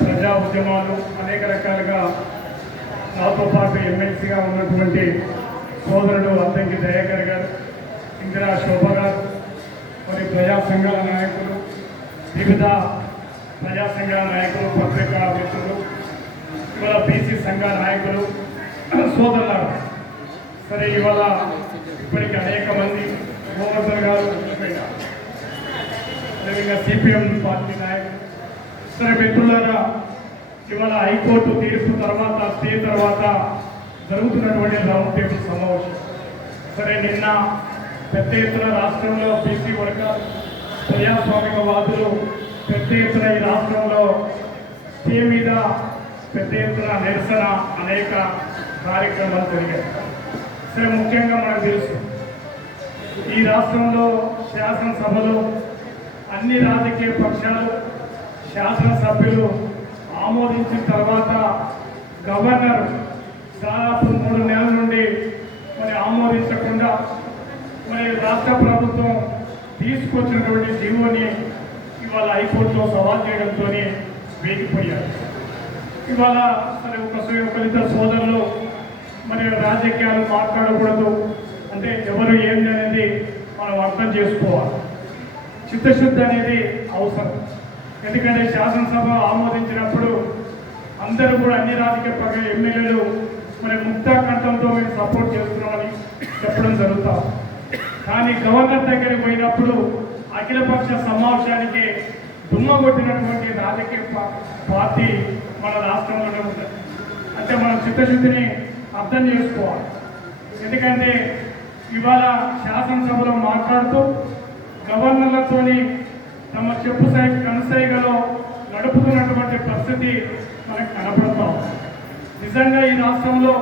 ప్రజా ఉద్యమాలు అనేక రకాలుగా నాతో పాటు ఎమ్మెల్సీగా ఉన్నటువంటి సోదరుడు అద్దంకి దయాకర్ గారు, ఇందిరా శోభ గారు, మరి ప్రజా సంఘాల నాయకులు, వివిధ ప్రజా సంఘాల నాయకులు, పత్రికా మిత్రులు, ఇవాళ బీసీ సంఘాల నాయకులు సోదరులారు. సరే, ఇవాళ ఇప్పటికీ అనేక మంది గోవర్ధన్ గారు, అదేవిధంగా సిపిఎం పార్టీ నాయకులు. సరే మిత్రులారా, ఇవాళ హైకోర్టు తీర్పు తర్వాత స్టే తర్వాత జరుగుతున్నటువంటి రౌండ్ టేబుల్ సమావేశం. సరే, నిన్న పెద్ద ఎత్తున రాష్ట్రంలో బీసీ వర్గాలు, ప్రజాస్వామికవాదులు పెద్ద ఎత్తున ఈ రాష్ట్రంలో స్టే మీద పెద్ద ఎత్తున నిరసన అనేక కార్యక్రమాలు జరిగాయి. సరే, ముఖ్యంగా మనకు తెలుసు ఈ రాష్ట్రంలో శాసనసభలో అన్ని రాజకీయ పక్షాలు శాసనసభ్యులు ఆమోదించిన తర్వాత గవర్నర్ దాదాపు 3 నెలల నుండి మరి ఆమోదించకుండా మరి రాష్ట్ర ప్రభుత్వం తీసుకొచ్చినటువంటి జీవోని ఇవాళ హైకోర్టులో సవాల్ చేయడంతో వేగిపోయారు. ఇవాళ సరే ఒకరిద్దరు సోదరులు మరి రాజకీయాలు మాట్లాడకూడదు అంటే ఎవరు ఏంది అనేది మనం అర్థం చేసుకోవాలి. చిత్తశుద్ధి అనేది అవసరం. ఎందుకంటే శాసనసభ ఆమోదించినప్పుడు అందరూ కూడా అన్ని రాజకీయ పక్ష ఎమ్మెల్యేలు మరి ముక్తా కంఠంతో మేము సపోర్ట్ చేస్తున్నామని చెప్పడం జరుగుతాం. కానీ గవర్నర్ దగ్గరికి పోయినప్పుడు అఖిలపక్ష సమావేశానికి దుమ్మ కొట్టినటువంటి రాజకీయ పార్టీ మన రాష్ట్రంలోనే ఉంటుంది. అంటే మనం చిత్తశుద్ధిని అర్థం చేసుకోవాలి. ఎందుకంటే ఇవాళ శాసనసభలో మాట్లాడుతూ గవర్నర్లతోని తమ చెప్పు కనసైగలో నడుపుతున్నటువంటి పరిస్థితి మనకు కనపడతాం. నిజంగా ఈ రాష్ట్రంలో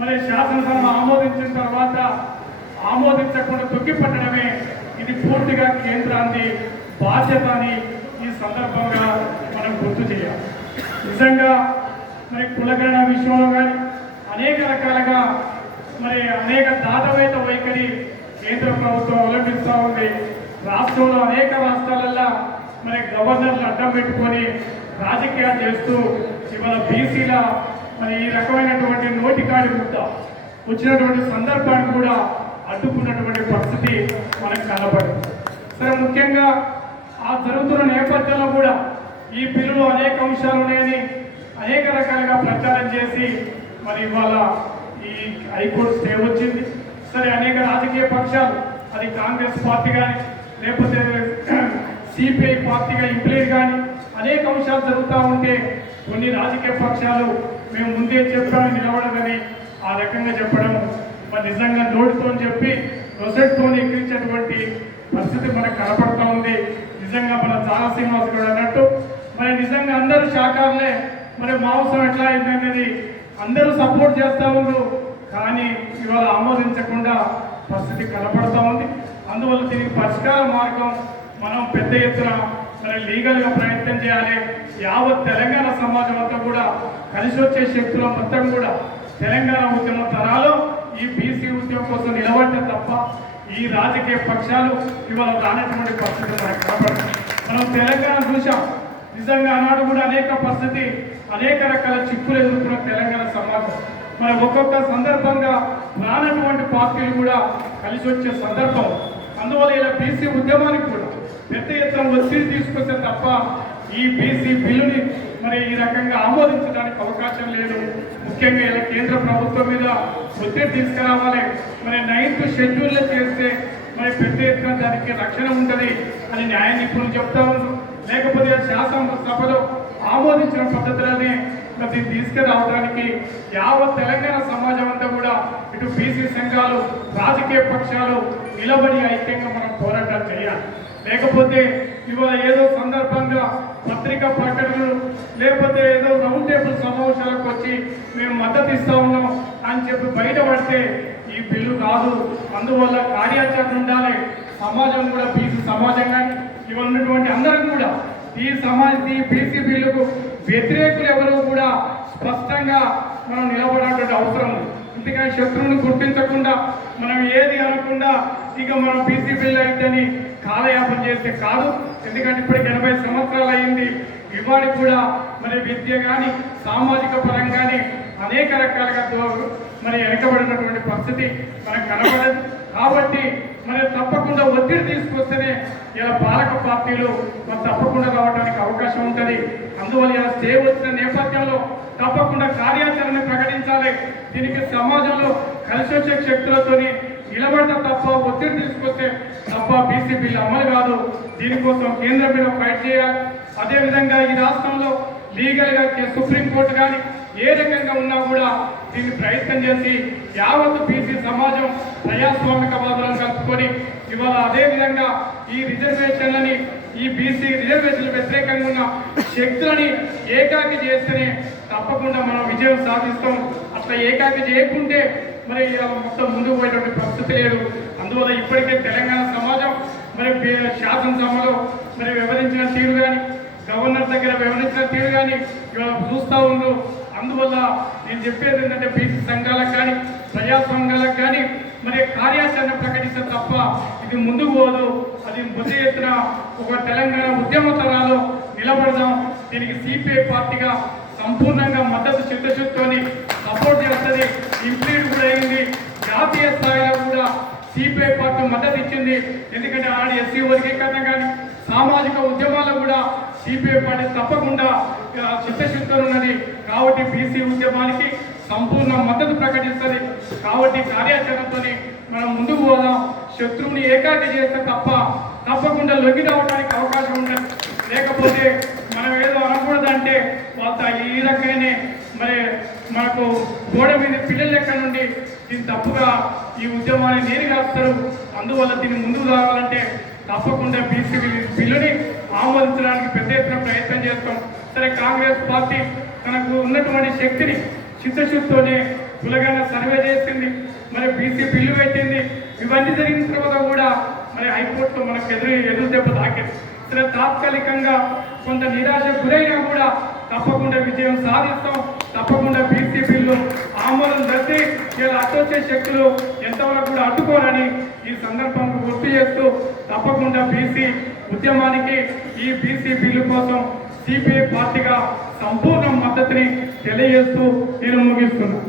మరి శాసనసభ ఆమోదించిన తర్వాత ఆమోదించకుండా తొక్కిపట్టడమే ఇది పూర్తిగా కేంద్రాన్ని బాధ్యత అని ఈ సందర్భంగా మనం గుర్తు చేయాలి. నిజంగా మరి కులగణన విషయంలో కానీ అనేక రకాలుగా మరి అనేక దాటవేత వైఖరి కేంద్ర ప్రభుత్వం అవలంబిస్తూ ఉంది. రాష్ట్రంలో అనేక రాష్ట్రాలలో మరి గవర్నర్లు అడ్డం పెట్టుకొని రాజకీయాలు చేస్తూ ఇవాళ బీసీల మరి ఈ రకమైనటువంటి నోటికాడి ముద్ద వచ్చినటువంటి సందర్భాన్ని కూడా అడ్డుకున్నటువంటి పరిస్థితి మనకు కనబడుతుంది. సరే, ముఖ్యంగా ఆ జరుగుతున్న నేపథ్యంలో కూడా ఈ బిల్లులో అనేక అంశాలు ఉన్నాయని అనేక రకాలుగా ప్రచారం చేసి మరి ఇవాళ ఈ హైకోర్టు స్టే వచ్చింది. సరే, అనేక రాజకీయ పక్షాలు అది కాంగ్రెస్ పార్టీ కానీ లేకపోతే సిపిఐ పార్టీగా ఇంప్లీడ్ కానీ అనేక అంశాలు జరుగుతూ ఉంటే కొన్ని రాజకీయ పక్షాలు మేము ముందే చెప్పామని నిలబడదని ఆ రకంగా చెప్పడం మరి నిజంగా నోటితో చెప్పి రొసెట్తో ఎక్కించేటువంటి పరిస్థితి మనకు కనపడతా ఉంది. నిజంగా మన చాలా శ్రీనివాస్ కూడా అన్నట్టు మరి నిజంగా అందరూ శాఖలే మరి మాంసం ఎట్లా అయిందనేది అందరూ సపోర్ట్ చేస్తూ ఉన్నారు. కానీ ఇవాళ ఆమోదించకుండా పరిస్థితి కనపడతా ఉంది. అందువల్ల దీనికి పరిష్కార మార్గం మనం పెద్ద ఎత్తున మరి లీగల్గా ప్రయత్నం చేయాలి. యావత్ తెలంగాణ సమాజం అంతా కూడా కలిసి వచ్చే శక్తుల మొత్తం కూడా తెలంగాణ ఉద్యమ తరాలు ఈ బీసీ ఉద్యమం కోసం నిలబడితే తప్ప ఈ రాజకీయ పక్షాలు ఇవాళ రానటువంటి పరిస్థితి మనకు కనపడుతుంది. మనం తెలంగాణ చూసాం. నిజంగా ఆనాడు కూడా అనేక పరిస్థితి అనేక రకాల చిక్కులు ఎదుర్కొన్న తెలంగాణ సమాజం మరి ఒక్కొక్క సందర్భంగా రానటువంటి పార్టీలు కూడా కలిసి వచ్చే సందర్భం. అందువల్ల ఇలా బీసీ ఉద్యమానికి కూడా పెద్ద ఎత్తున ఒత్తిడి తీసుకొస్తే తప్ప ఈ బీసీ బిల్లుని మరి ఈ రకంగా ఆమోదించడానికి అవకాశం లేదు. ముఖ్యంగా ఇలా కేంద్ర ప్రభుత్వం మీద ఒత్తిడి తీసుకురావాలి. మరి 9th షెడ్యూల్లో చేస్తే మరి పెద్ద ఎత్తున దానికి రక్షణ ఉంటుంది అని న్యాయ నిపుణులు చెప్తా ఉన్నారు. లేకపోతే శాసనసభలో ఆమోదించిన పద్ధతులనే దీన్ని తీసుకురావడానికి యావత్ తెలంగాణ సమాజం అంతా కూడా ఇటు బీసీ సంఘాలు రాజకీయ పక్షాలు నిలబడి ఐక్యంగా మనం పోరాటాలు చేయాలి. లేకపోతే ఇవాళ ఏదో సందర్భంగా పత్రికా ప్రకటనలు లేకపోతే ఏదో రౌండ్ టేబుల్ సమావేశాలకు వచ్చి మేము మద్దతు ఇస్తా ఉన్నాం అని చెప్పి బయటపడితే ఈ బిల్లు కాదు. అందువల్ల కార్యాచరణ ఉండాలి. సమాజం కూడా బీసీ సమాజంగా ఇవాళ ఉన్నటువంటి అందరం కూడా ఈ బీసీ బిల్లుకు వ్యతిరేకులు ఎవరు కూడా స్పష్టంగా మనం నిలబడాల్సిన అవసరం ఉంది. ఇంతకని శత్రువుని గుర్తించకుండా మనం ఏది అనకుండా ఇక మనం బీసీ బిల్లు అయితేని కాలయాపన చేస్తే కాదు. ఎందుకంటే ఇప్పటికి 80 సంవత్సరాలు అయింది. ఇవాళకి కూడా మరి విద్య కానీ సామాజిక పరంగా కానీ అనేక రకాలుగా మరి వెనకబడినటువంటి పరిస్థితి మనకు కనబడదు. కాబట్టి మరి తప్పకుండా ఒత్తిడి తీసుకొస్తేనే ఇలా పాలక పార్టీలు మరి తప్పకుండా రావడానికి అవకాశం ఉంటుంది. అందువల్ల ఇలా స్టే వచ్చిన నేపథ్యంలో తప్పకుండా కార్యాచరణ ప్రకటించాలి. దీనికి సమాజంలో కలిసి వచ్చే శక్తులతోని నిలబడతా తప్ప ఒత్తిడి తీసుకొస్తే తప్ప బీసీ బిల్లు అమలు కాదు. దీనికోసం కేంద్రం మీద ఫైట్ చేయాలి. అదేవిధంగా ఈ రాష్ట్రంలో లీగల్గా సుప్రీంకోర్టు కానీ ఏ రకంగా ఉన్నా కూడా దీన్ని ప్రయత్నం చేసి యావత్ బీసీ సమాజం ప్రజాస్వామికవాదులను కలుపుకొని ఇవాళ అదేవిధంగా ఈ రిజర్వేషన్లని ఈ బీసీ రిజర్వేషన్ల వ్యతిరేకంగా ఉన్న శక్తులని ఏకాకి చేస్తేనే తప్పకుండా మనం విజయం సాధిస్తాం. అట్లా ఏకాకి చేయకుంటే మరి మొత్తం ముందుకు పోయేటువంటి పరిస్థితి లేదు. అందువల్ల ఇప్పటికే తెలంగాణ సమాజం మరి శాసనసభలో మరి వివరించిన తీరు కానీ గవర్నర్ దగ్గర వివరించిన తీరు కానీ ఇవాళ చూస్తూ ఉండు. అందువల్ల నేను చెప్పేది ఏంటంటే బీసీ సంఘాలకు కానీ ప్రజా సంఘాలకు కానీ మరి కార్యాచరణ ప్రకటిస్తే తప్ప ఇది ముందుకు పోదు. అది మొదటి ఎత్తున ఒక తెలంగాణ ఉద్యమ తరాలు నిలబడదాం. దీనికి సిపిఐ పార్టీగా సంపూర్ణంగా మద్దతు చిత్తశుద్ధితోని సపోర్ట్ చేస్తుంది. ఇంప్లీడ్ కూడా అయింది. జాతీయ స్థాయిలో కూడా సిపిఐ పార్టీ మద్దతు ఇచ్చింది. ఎందుకంటే ఆడి ఎస్సీ వర్గీకరణ కానీ సామాజిక ఉద్యమాలు కూడా సిపిఐ పార్టీ తప్పకుండా చిత్తశుద్ధితో ఉన్నది. కాబట్టి బీసీ ఉద్యమానికి సంపూర్ణ మద్దతు ప్రకటిస్తుంది. కాబట్టి కార్యాచరణతో మనం ముందుకు పోదాం. శత్రువుని ఏకాకి చేస్తే తప్పకుండా లొంగి రావడానికి అవకాశం ఉండదు. లేకపోతే మనం ఏదో అనకూడదంటే వాళ్ళ ఈ రకంగానే మరి మనకు గోడ మీద పిల్లల లెక్క నుండి దీన్ని తప్పుగా ఈ ఉద్యమాన్ని నేరు కాస్తారు. అందువల్ల దీన్ని ముందుకు రావాలంటే తప్పకుండా బీసీ బిల్లుని ఆమోదించడానికి పెద్ద ఎత్తున ప్రయత్నం చేస్తాం. సరే, కాంగ్రెస్ పార్టీ తనకు ఉన్నటువంటి శక్తిని చిత్తశుద్ధితోనే కులగన సర్వే చేసింది. మరి బీసీ బిల్లు పెట్టింది. ఇవన్నీ జరిగిన తర్వాత కూడా మరి హైకోర్టులో మనకు ఎదురు దెబ్బ తాకింది. సరే, తాత్కాలికంగా కొంత నిరాశ గురైనా కూడా తప్పకుండా విజయం సాధిస్తాం. తప్పకుండా బీసీ బిల్లు ఆమోదం జరిగి ఇలా అడ్డొచ్చే శక్తులు ఎంతవరకు కూడా అడ్డుకోరని ఈ సందర్భంగా గుర్తు చేస్తూ తప్పకుండా బీసీ ఉద్యమానికి ఈ బీసీ బిల్లు కోసం సిపిఐ పార్టీగా సంపూర్ణ మద్దతుని తెలియజేస్తూ నేను ముగిస్తున్నాను.